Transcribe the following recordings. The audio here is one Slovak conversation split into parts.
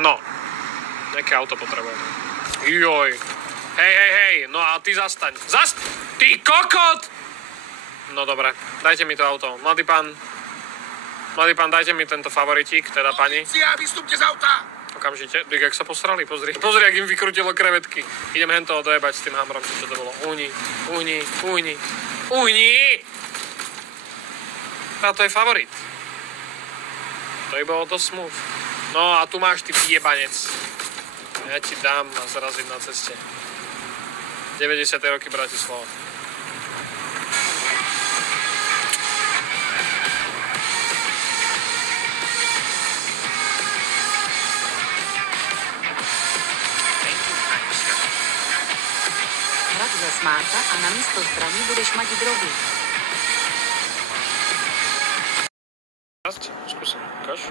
No. Nejaké auto potrebujeme. Joj. Hej, no a ty zastaň. Ty kokot! No dobre, dajte mi to auto. Mladý pán, dajte mi tento favoritík, teda pani. Polícia, vystúpte z auta! Okamžite. Jak sa posrali, pozri, jak im vykrutilo krevetky. Idem hen toho dojebať s tým hamrom, čo to bolo. Uhni. A to je favorit. To by bolo to smooth. No a tu máš ty jebanec. Ja ti dám a zraziť na ceste. 90. roky Bratislava. Hrad za smáka a namiesto zbraní budeš mať drogy. Skúsim, ukáž.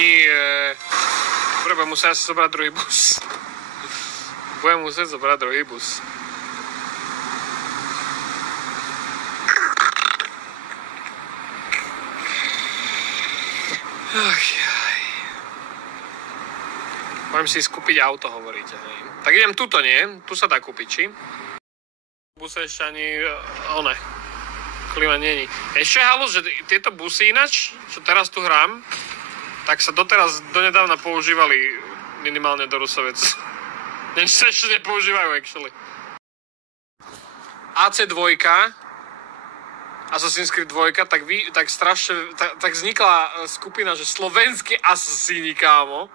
Nie. Budem musieť zobrať druhý bus. Môžem si skúpiť auto, hovoríte. Hej. Tak idem tuto, nie? Tu sa dá kúpiť, či? Buse ešte ani... klima není. Ešte halo, že tieto busy ináč, čo teraz tu hrám, tak sa doteraz donedávna používali minimálne do Rusovec. Než sa ešte nepoužívajú, actually. AC2, Assassin's Creed 2, tak vznikla skupina, že slovenskí asasíni, kámo.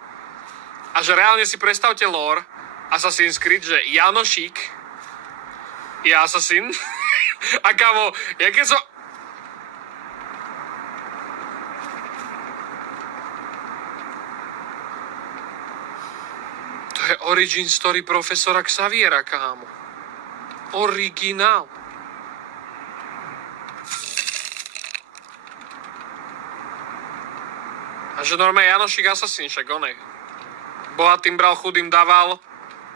A že reálne si predstavte lore Assassin's Creed, že Janošík je asasín. A kámo, jaké sú... To je origin story profesora Xaviera, kámo. Originál. A že normálne Janošík asasín, však onej. Bohatým bral, chudým dával.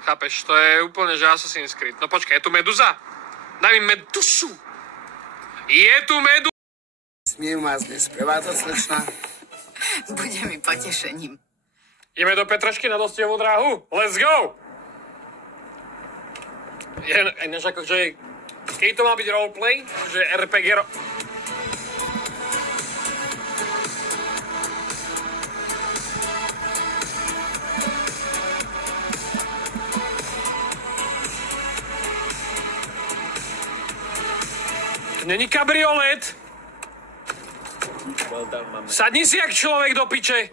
Chápeš, to je úplne, že Assassin's Creed. No počkaj, je tu meduza? Daj mi medusu. Je tu meduza. Smiem vás dnes prevádzať, slečna. Bude mi potešením. Ideme do Petrašky na dostihovú dráhu? Let's go! Než akože, keď to má byť roleplay, že RPG... Není kabriolet. Sadni si jak človek do piče.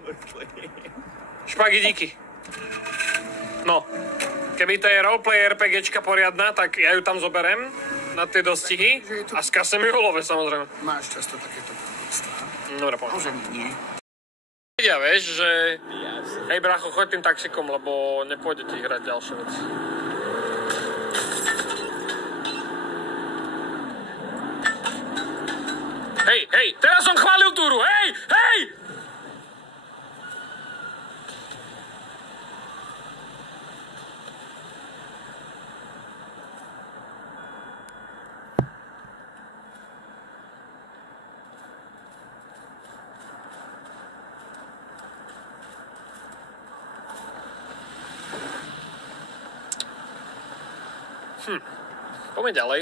Špagy, díky. No, keby to je roleplay RPGčka poriadna, tak ja ju tam zoberem na tie dostihy a skasem ju love, samozrejme. Máš často takéto porodstva? Dobre, poď. Môžem nie. Vedia, vieš, že... Hej, bracho, choď tým taxikom, lebo nepôjde ti hrať ďalšie veci. Hej, teraz som chválil túru, hej! Poďme ďalej.